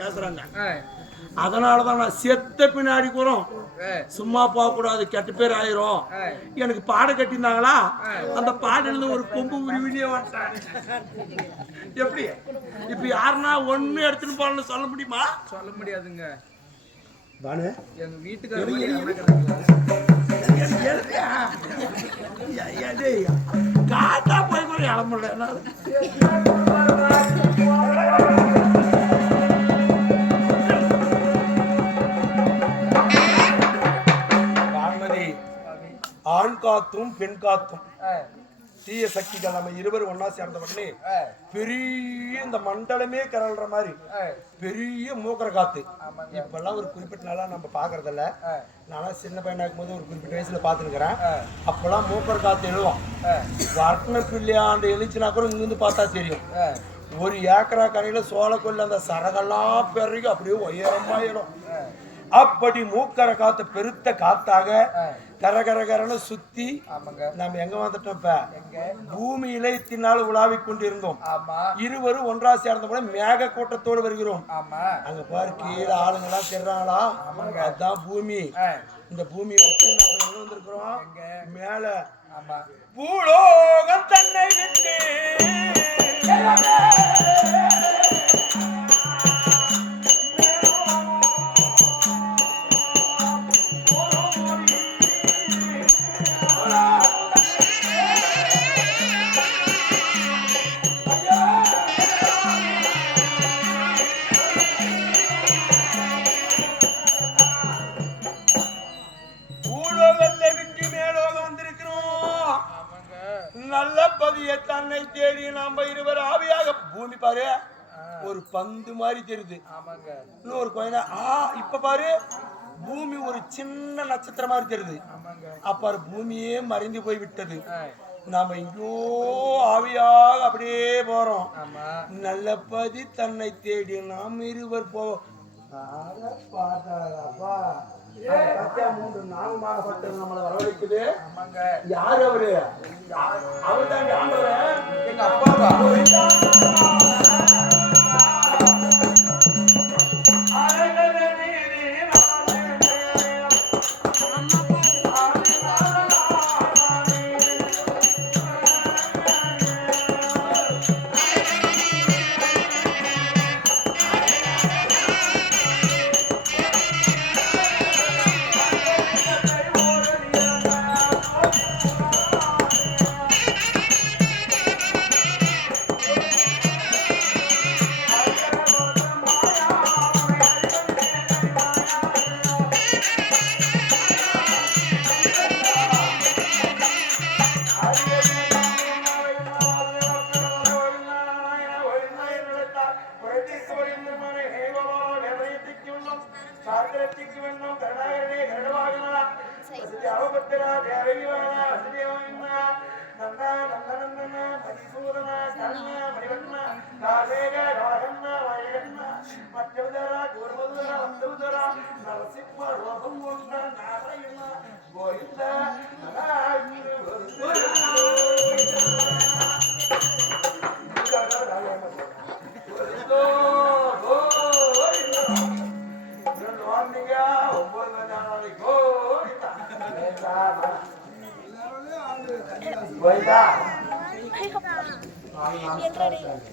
பேசுறாங்க. அதனாலதான் நான் செத்த பின்னாடி கூட சும்மா போக கூடாது, கெட்ட பேர் ஆயிரும். எனக்கு பாடம் கட்டியிருந்தாங்களா, அந்த பாடிலிருந்து ஒரு கொம்பு உருவினே வந்துட்டேன். எப்படி இப்ப யாருன்னா ஒண்ணு எடுத்துட்டு போறேன்னு சொல்ல முடியுமா? சொல்ல முடியாதுங்க. எங்க வீட்டுக்கார காட்டா போய் கூட இளம்பல. ஆண் காத்தும் பெண் காத்தும் தீய சக்திகள் நம்ம இருவரும் ஒன்னா சேர்ந்த உடனே பெரிய இந்த மண்டலமே கரல்ற மாதிரி பெரிய மூக்கர காத்து. இப்பெல்லாம் ஒரு குறிப்பிட்ட நாளா நம்ம பாக்குறதில்ல. நானா சின்ன பையனா இருக்கும் போது ஒரு குறிப்பிட்ட வயசுல பாத்துருக்கிறேன். அப்பெல்லாம் மூக்கர காத்து எழுவோம். வர்ண பிள்ளையாண்டு எழுச்சுனா கூட இங்க இருந்து பார்த்தா தெரியும். ஒரு ஏக்கரா கரையில சோளக்கொல்ல அந்த சரகெல்லாம் பெருகி அப்படியே உயரமா எழும். அப்படி மூக்கர காத்து பெருத்த காத்தாக கரகரகரன்னு சுத்தி நம்ம எங்க வந்துட்டோம்? இப்ப பூமியில இத்தினால உலாவிக் கொண்டிருந்தோம். இருவரும் ஒன்றா சேர்ந்த போல மேக கூட்டத்தோடு வருகிறோம். அங்க பாரு கீழே ஆளுங்க எல்லாம் தெரிறாங்களா? அதுதான் பூமி. இந்த பூமியை விட்டு நம்ம எங்க வந்திருக்கிறோம்? மேல பூலோகம் தன்னை விட்டு நல்ல பதிய தன்னை தேடி நாம இருவர் ஆவியாக பூமி பாரு ஒரு பந்து மாதிரி தெரியுது. இன்னொரு கோயில இப்ப பாரு பூமி ஒரு சின்ன நட்சத்திரம் மாதிரி தெரியுது. அப்ப பூமியே மறைந்து போய் விட்டது. நாம இங்கோ ஆவியாக அப்படியே போறோம். நல்ல பதி தன்னை தேடி நாம் இருவர் போவோம். நம்மளை வரவழைக்குது. யாரு அவரு? அவர்தான் எங்க அப்பா.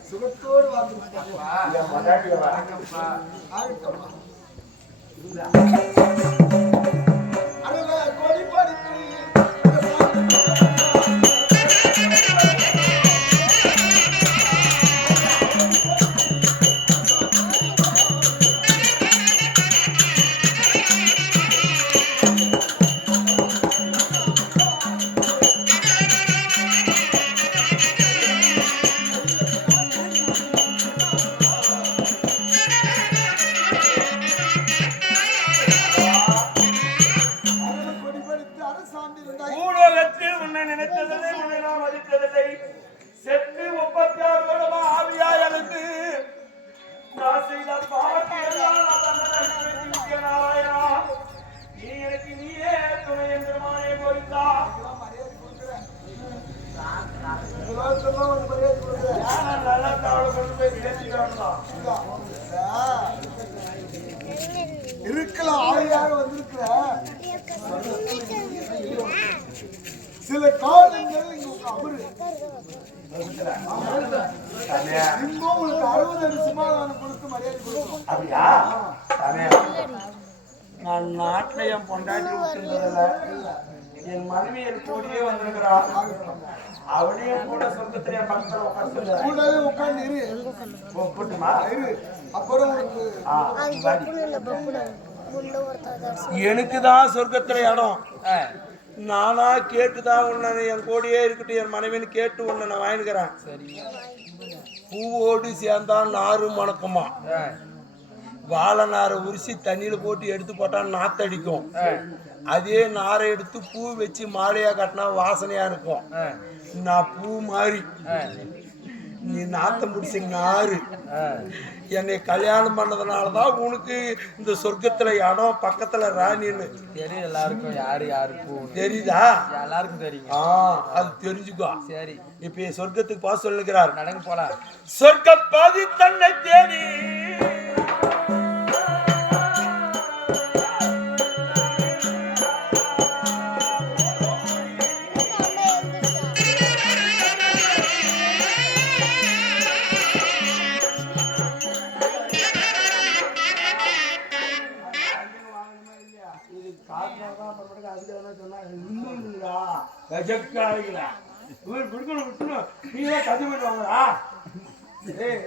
சுகத்தோடு காலங்கிறது இங்க அவரு உங்களுக்கு 60 அடி சிம்மாதானம் கொடுத்து மரியாதை கொடுக்கும். அப்படியா? நான் நாட்டுல என் பொண்டாட்டி விட்டுன்றதில்ல, என் மனைவி என் கூடயே வந்திருக்கிறா. அவளையும் கூட சொர்க்கத்துல என் பக்கத்துல உட்கார சொல்ல. கூடவே உட்கார்ந்து இரு. கூட்டுமா இரு. அப்புறம் உனக்கு எனக்கு தான் சொர்க்கத்துல இடம். நானா கேட்டுதான் உன்னை என் கூடயே இருக்கட்டும் என் மனைவின்னு கேட்டு உன்னை நான் வாங்கிக்கிறேன். பூவோடு சேர்ந்தா நாறு மணக்குமா, வாழை நாரை உரிசி தண்ணியில போட்டு எடுத்து போட்டா நாத்தடிக்கும். அதே நாரை எடுத்து பூ வச்சு மாலையா கட்டினா வாசனையா இருக்கும். நான் பூ மாதிரி, நீ நாத்தம் முடிச்ச நாறு. என்னை கல்யாணம் பண்ணதுனாலதான் உனக்கு இந்த சொர்க்கத்துல இடம் பக்கத்துல ராணின்னு தெரியும். எல்லாருக்கும் யாரு யாருக்கும் தெரியுதா? எல்லாருக்கும் தெரியும். அது தெரிஞ்சுக்கோ. சரி, இப்ப சொர்க்கத்துக்கு பா சொல்லுகிறார். நடந்து போலாம். சொர்க்க பாதி தன்னை தேடி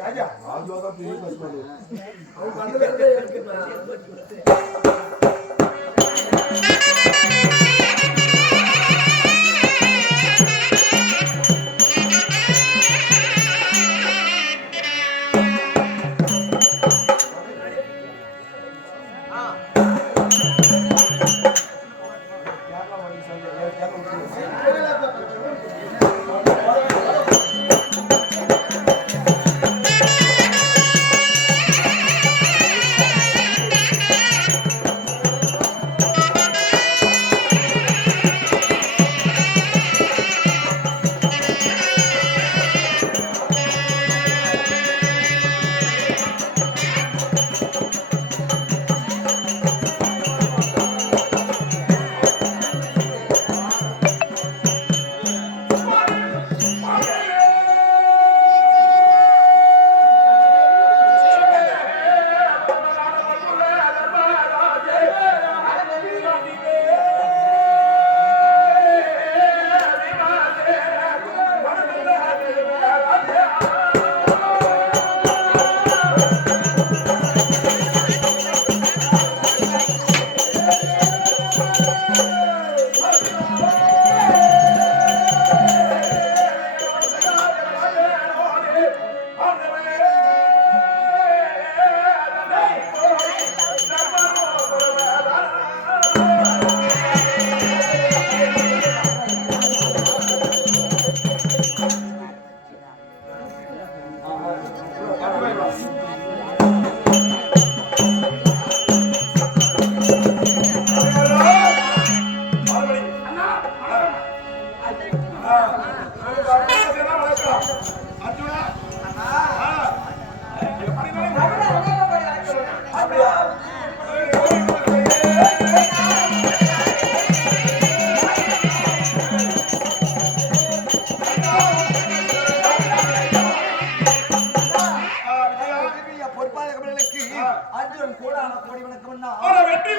ராஜா பொறுப்பாளர்களுக்கு அர்ஜுன் கூட கோடி வணக்கம். வெற்றி